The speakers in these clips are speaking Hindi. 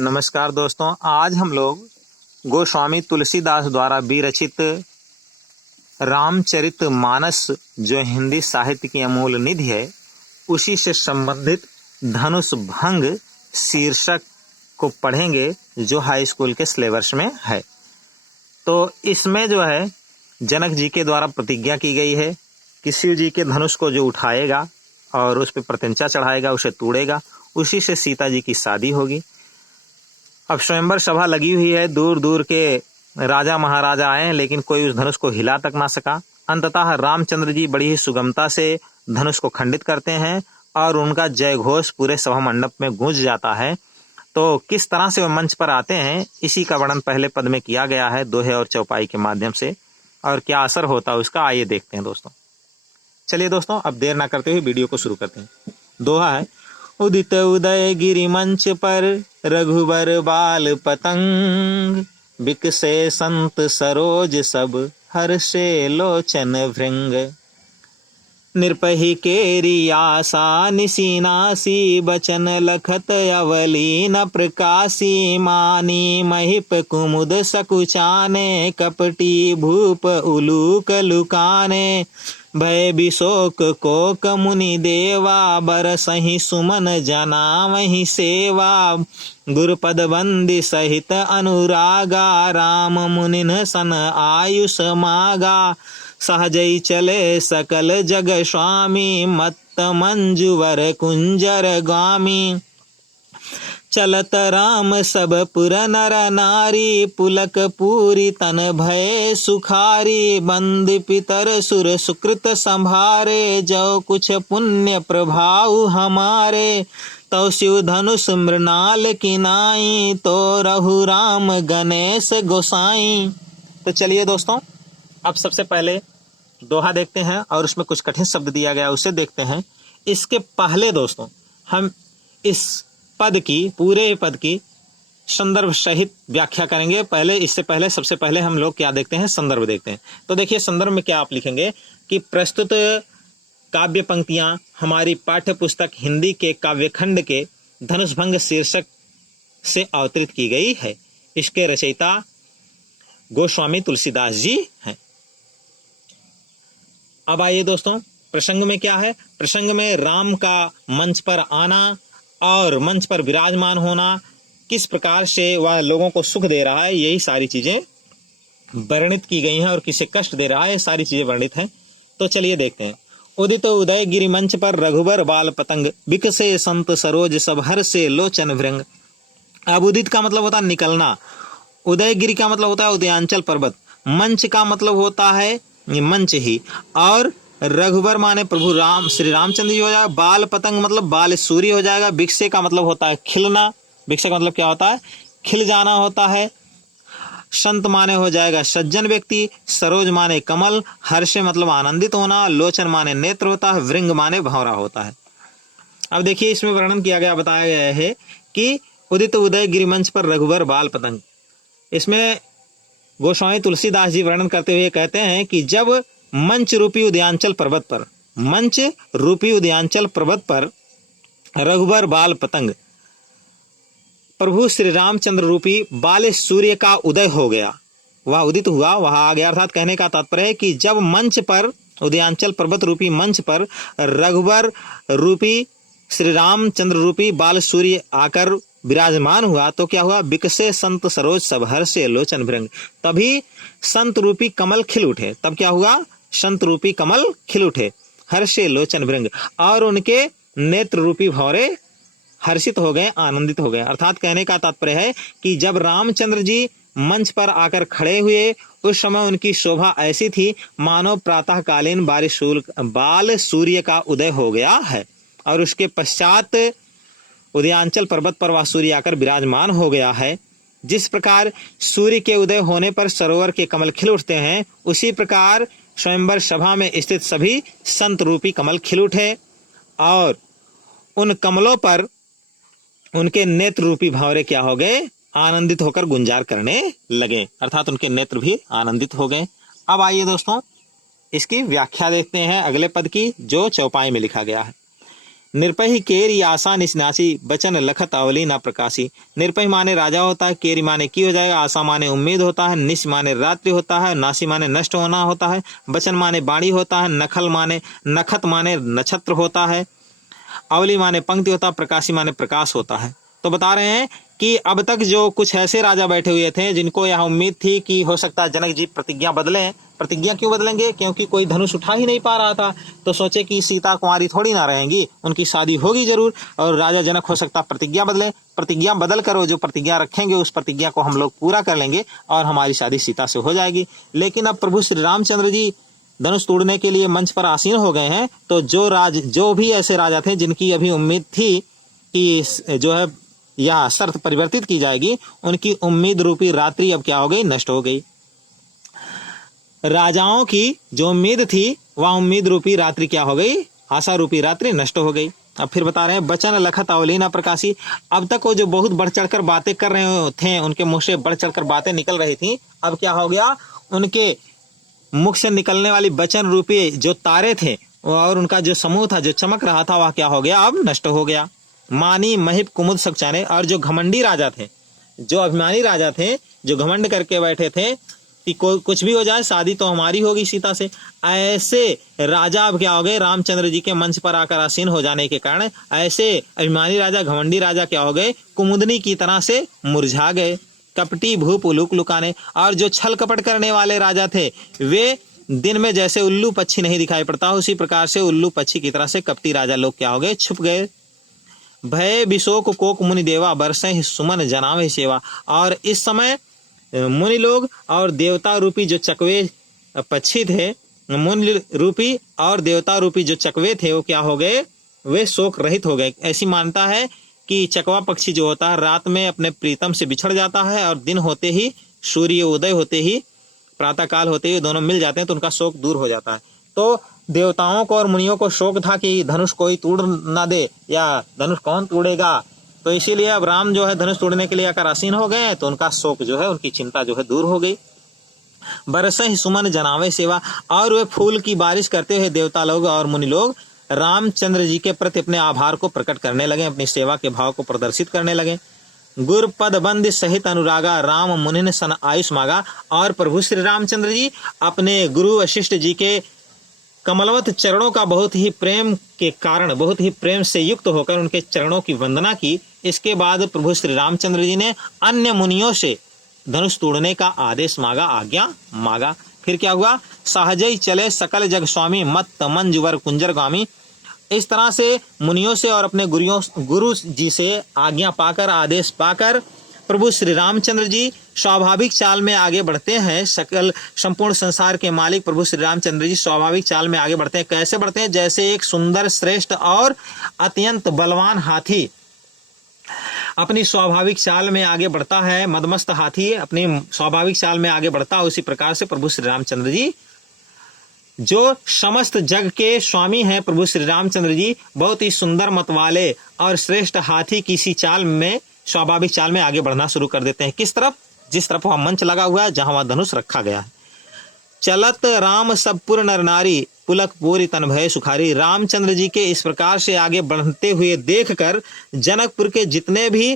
नमस्कार दोस्तों, आज हम लोग गोस्वामी तुलसीदास द्वारा विरचित रामचरित मानस जो हिंदी साहित्य की अमूल्य निधि है, उसी से संबंधित धनुष भंग शीर्षक को पढ़ेंगे जो हाई स्कूल के सिलेबस में है। तो इसमें जो है जनक जी के द्वारा प्रतिज्ञा की गई है कि शिव जी के धनुष को जो उठाएगा और उस पर प्रत्यंचा चढ़ाएगा, उसे तोड़ेगा, उसी से सीता जी की शादी होगी। अब स्वयंवर सभा लगी हुई है, दूर दूर के राजा महाराजा आए, लेकिन कोई उस धनुष को हिला तक ना सका। अंततः रामचंद्र जी बड़ी ही सुगमता से धनुष को खंडित करते हैं और उनका जय घोष पूरे सभा मंडप में गूंज जाता है। तो किस तरह से वो मंच पर आते हैं, इसी का वर्णन पहले पद में किया गया है दोहे और चौपाई के माध्यम से, और क्या असर होता है उसका आइए देखते हैं दोस्तों। चलिए दोस्तों, अब देर ना करते हुए वीडियो को शुरू करते हैं। दोहा है, उदित उदय गिरि मंच पर रघुबर बाल पतंग, बिकसे संत सरोज सब हर्षे लोचन भृंग। नृपहि केरी आशा निसीनासी, बचन लखत अवलीन प्रकाशी, मानी महिप कुमुद सकुचाने, कपटी भूप उलूक लुकाने। भय विशोक कोक मुनि देवा, बरसहि सुमन जनावहि सेवा। गुरुपद बंदी सहित अनुरागा, राम मुनिन सन आयुष मागा। सहजई चले सकल जग स्वामी, मत्त मंजुवर कुंजर गामी। चलत राम सब पुर नर नारी, पुलक पूरी तन भय सुखारी। बंद पितर सुर सुकृत संभारे, जो कुछ पुण्य प्रभाव हमारे। तो शिव धनुष मृणाल किनाई, तो रहु राम गणेश गोसाई। तो चलिए दोस्तों, अब सबसे पहले दोहा देखते हैं और उसमें कुछ कठिन शब्द दिया गया उसे देखते हैं। इसके पहले दोस्तों हम इस पद की, पूरे पद की संदर्भ सहित व्याख्या करेंगे। सबसे पहले हम लोग क्या देखते हैं, संदर्भ देखते हैं। तो देखिए संदर्भ में क्या आप लिखेंगे कि प्रस्तुत काव्य पंक्तियां हमारी पाठ्य पुस्तक हिंदी के काव्यखंड के धनुष भंग शीर्षक से अवतरित की गई है। इसके रचयिता गोस्वामी तुलसीदास जी हैं। अब आइए दोस्तों, प्रसंग में क्या है। प्रसंग में राम का मंच पर आना और मंच पर विराजमान होना, किस प्रकार से वह लोगों को सुख दे रहा है, यही सारी चीजें वर्णित की गई हैं, और किसे कष्ट दे रहा है, सारी चीजें वर्णित हैं। तो चलिए देखते हैं। उदित उदय गिरि मंच पर रघुबर बाल पतंग, बिकसे संत सरोज सब हर्षे लोचन भृंग। अब उदित का मतलब होता है निकलना, उदय गिरि का मतलब होता है उदयांचल पर्वत, मंच का मतलब होता है मंच ही, और रघुबर माने प्रभु राम श्री रामचंद्र जी हो जाएगा। बाल पतंग मतलब बाल सूर्य हो जाएगा। बिकसे का मतलब होता है खिलना, बिकसे का मतलब क्या होता है, खिल जाना होता है। संत माने हो जाएगा सज्जन व्यक्ति, सरोज माने कमल, हर्ष मतलब आनंदित होना, लोचन माने नेत्र होता है, वृंग माने भंवरा होता है। अब देखिए इसमें वर्णन किया गया, बताया गया है कि उदित उदय गिरिमंच पर रघुबर बाल पतंग। इसमें गोस्वामी तुलसीदास जी वर्णन करते हुए कहते हैं कि जब मंच रूपी उदयांचल पर्वत पर रघुबर बाल पतंग, प्रभु श्री रामचंद्र रूपी बाल सूर्य का उदय हो गया, वह उदित हुआ, वह आ गया। अर्थात कहने का तात्पर्य है कि जब मंच पर, उदयांचल पर्वत रूपी मंच पर रघुबर रूपी श्री रामचंद्र रूपी बाल सूर्य आकर विराजमान हुआ, तो क्या हुआ, बिकसे संत सरोज सब हर्षे लोचन भृंग। तभी संत रूपी कमल खिल उठे। तब क्या हुआ, संत रूपी कमल खिल उठे, हर्षे लोचन भृंग, और उनके नेत्र रूपी भंवरे हर्षित हो गए, आनंदित हो गए। अर्थात कहने का तात्पर्य है कि जब रामचंद्र जी मंच पर आकर खड़े हुए, उस समय उनकी शोभा ऐसी थी मानो प्रातःकालीन बाल सूर्य का उदय हो गया है, और उसके पश्चात उदयांचल पर्वत पर वह सूर्य आकर विराजमान हो गया है। जिस प्रकार सूर्य के उदय होने पर सरोवर के कमल खिल उठते हैं, उसी प्रकार स्वयंवर सभा में स्थित सभी संत रूपी कमल खिल उठे, और उन कमलों पर उनके नेत्र रूपी भंवरे क्या हो गए, आनंदित होकर गुंजार करने लगे। अर्थात उनके नेत्र भी आनंदित हो गए। अब आइए दोस्तों इसकी व्याख्या देखते हैं अगले पद की, जो चौपाई में लिखा गया है। निर्पही केरी आशा निशनासी, बचन लखत अवली ना प्रकाशी। निर्पही माने राजा होता है, केरी माने की हो जाएगा, आशा माने उम्मीद होता है, निश माने रात्रि होता है, नासी माने नष्ट होना होता है, बचन माने बाणी होता है, नखल माने नखत माने नक्षत्र होता है, अवली माने पंक्ति होता है, प्रकाशी माने प्रकाश होता है। तो बता रहे हैं कि अब तक जो कुछ ऐसे राजा बैठे हुए थे जिनको यह उम्मीद थी कि हो सकता है जनक जी प्रतिज्ञा बदलें। प्रतिज्ञा क्यों बदलेंगे? क्योंकि कोई धनुष उठा ही नहीं पा रहा था, तो सोचे कि सीता कुंवारी थोड़ी ना रहेंगी, उनकी शादी होगी जरूर, और राजा जनक हो सकता प्रतिज्ञा बदले। प्रतिज्ञा बदल कर जो प्रतिज्ञा रखेंगे उस प्रतिज्ञा को हम लोग पूरा कर लेंगे और हमारी शादी सीता से हो जाएगी। लेकिन अब प्रभु श्री रामचंद्र जी धनुष तोड़ने के लिए मंच पर आसीन हो गए हैं, तो जो भी ऐसे राजा थे जिनकी अभी उम्मीद थी कि जो है यह शर्त परिवर्तित की जाएगी, उनकी उम्मीद रूपी रात्रि अब क्या हो गई? नष्ट हो गई। राजाओं की जो उम्मीद थी वह उम्मीद रूपी रात्रि क्या हो गई? आशा रूपी रात्रि नष्ट हो गई। अब फिर बता रहे हैं बचन लखत अवली ना प्रकाशी। अब तक वो जो बहुत बढ़ चढ़कर बातें कर रहे थे, उनके मुंह से बढ़ चढ़कर बातें निकल रही थी, अब क्या हो गया? उनके मुख से निकलने वाली वचन रूपी जो तारे थे और उनका जो समूह था जो चमक रहा था वह क्या हो गया? अब नष्ट हो गया। मानी महिप कुमुद सकचाने, और जो घमंडी राजा थे, जो अभिमानी राजा थे, जो घमंड करके बैठे थे कि कुछ भी हो जाए शादी तो हमारी होगी सीता से, ऐसे राजा अब क्या हो गए? रामचंद्र जी के मंच पर आकर आसीन हो जाने के कारण ऐसे अभिमानी राजा, घमंडी राजा क्या हो गए? कुमुदनी की तरह से मुरझा गए। कपटी भूप उलूक लुकाने, और जो छल कपट करने वाले राजा थे वे दिन में जैसे उल्लू पक्षी नहीं दिखाई पड़ता, उसी प्रकार से उल्लू पक्षी की तरह से कपटी राजा लोग क्या हो गए? छुप गए। भय विशोक कोक मुनि देवा, बरसे सुमन जनावे सेवा, और इस समय मुनि लोग और देवता रूपी जो चकवे पक्षी थे, मुनि रूपी और देवता रूपी जो चकवे थे वो क्या हो गए? वे शोक रहित हो गए। ऐसी मानता है कि चकवा पक्षी जो होता है रात में अपने प्रीतम से बिछड़ जाता है और दिन होते ही, सूर्य उदय होते ही, प्रातः काल होते ही दोनों मिल जाते हैं तो उनका शोक दूर हो जाता है। तो देवताओं को और मुनियों को शोक था कि धनुष कोई तोड़ ना दे, या धनुष कौन तोड़ेगा, तो इसीलिए अब राम जो है धनुष तोड़ने के लिए आकर आसीन हो गए, तो उनका शोक जो है, उनकी चिंता जो है दूर हो गई। बरसे सुमन जनावे सेवा, और वे फूल की बारिश करते हुए देवता लोग और मुनि लोग रामचंद्र जी के प्रति अपने आभार को प्रकट करने लगे, अपनी सेवा के भाव को प्रदर्शित करने लगे। गुर पद बंद सहित अनुरागा, राम मुनि सन आयुष मांगा, और प्रभु श्री रामचंद्र जी अपने गुरु वशिष्ठ जी के कमलवत चरणों का बहुत ही प्रेम के कारण, बहुत ही प्रेम से युक्त होकर उनके चरणों की वंदना की। इसके बाद प्रभु श्री रामचंद्र जी ने अन्य मुनियों से धनुष तोड़ने का आदेश मांगा, आज्ञा मांगा। फिर क्या हुआ? सहजई चले सकल जग स्वामी, मत मंजुवर कुंजर गामी। इस तरह से मुनियों से और अपने गुरु जी से आज्ञा पाकर, आदेश पाकर प्रभु श्री रामचंद्र जी स्वाभाविक चाल में आगे बढ़ते हैं। सकल संपूर्ण संसार के मालिक प्रभु श्री रामचंद्र जी स्वाभाविक चाल में आगे बढ़ते हैं। कैसे बढ़ते हैं? जैसे एक सुंदर, श्रेष्ठ और अत्यंत बलवान हाथी अपनी स्वाभाविक चाल में आगे बढ़ता है, मदमस्त हाथी अपनी स्वाभाविक चाल में आगे बढ़ता है, उसी प्रकार से प्रभु श्री रामचंद्र जी जो समस्त जग के स्वामी हैं, प्रभु श्री रामचंद्र जी बहुत ही सुंदर मत वाले और श्रेष्ठ हाथी की सी चाल में, स्वाभाविक चाल में आगे बढ़ना शुरू कर देते हैं। किस तरफ? जिस तरफ वह मंच लगा हुआ है, जहां वह धनुष रखा गया है। चलत राम सब पुर नर नारी, पुलक पूरी तन भय सुखारी। रामचंद्र जी के इस प्रकार से आगे बढ़ते हुए देखकर जनकपुर के जितने भी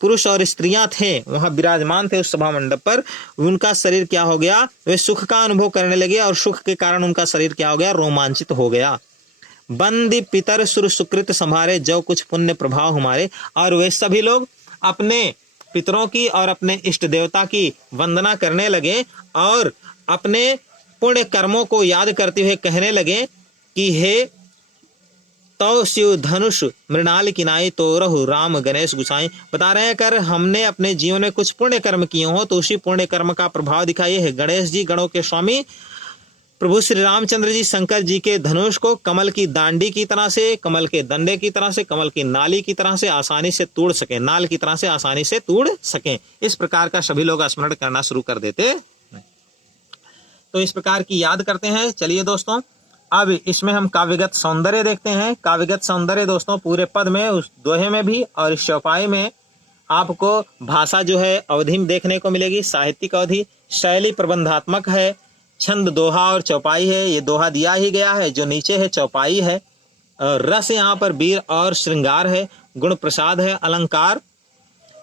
पुरुष और स्त्रियां थे वहां विराजमान थे उस सभा मंडप पर, उनका शरीर क्या हो गया? वे सुख का अनुभव करने लगे और सुख के कारण उनका शरीर क्या हो गया? रोमांचित हो गया। बंदी पितर सुर सुकृत संभारे, जो कुछ पुण्य प्रभाव हमारे। और वे सभी लोग अपने पितरों की और इष्ट इष्ट देवता की वंदना करने लगे और अपने पुण्य कर्मों को याद करते हुए कहने लगे कि हे तो शिव धनुष मृणाल किनाई, तो रहु राम गणेश गुसाई। बता रहे हैं कर हमने अपने जीवन में कुछ पुण्य कर्म किए हो तो उसी पुण्य कर्म का प्रभाव दिखाइए है गणेश जी, गणों के स्वामी प्रभु श्री रामचंद्र जी शंकर जी के धनुष को कमल की दांडी की तरह से, कमल के दंडे की तरह से, कमल की नाली की तरह से आसानी से तोड़ सके, नाल की तरह से आसानी से तोड़ सके। इस प्रकार का सभी लोग स्मरण करना शुरू कर देते। तो इस प्रकार की याद करते हैं। चलिए दोस्तों, अब इसमें हम काव्यगत सौंदर्य देखते हैं। काव्यगत सौंदर्य दोस्तों पूरे पद में, उस दोहे में भी और इस चौपाई में आपको भाषा जो है अवधि में देखने को मिलेगी, साहित्यिक अवधि। शैली प्रबंधात्मक है, छंद दोहा और चौपाई है। ये दोहा दिया ही गया है, जो नीचे है चौपाई है। रस यहाँ पर वीर और श्रृंगार है, गुण प्रसाद है, अलंकार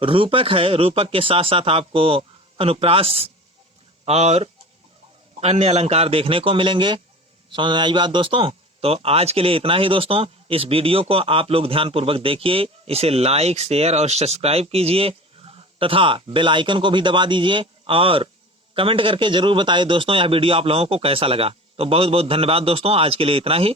रूपक है, रूपक के साथ साथ आपको अनुप्रास और अन्य अलंकार देखने को मिलेंगे। समझ में आई बात दोस्तों? तो आज के लिए इतना ही दोस्तों। इस वीडियो को आप लोग ध्यानपूर्वक देखिए, इसे लाइक, शेयर और सब्सक्राइब कीजिए तथा बेल आइकन को भी दबा दीजिए और कमेंट करके जरूर बताइए दोस्तों यह वीडियो आप लोगों को कैसा लगा। तो बहुत बहुत धन्यवाद दोस्तों, आज के लिए इतना ही।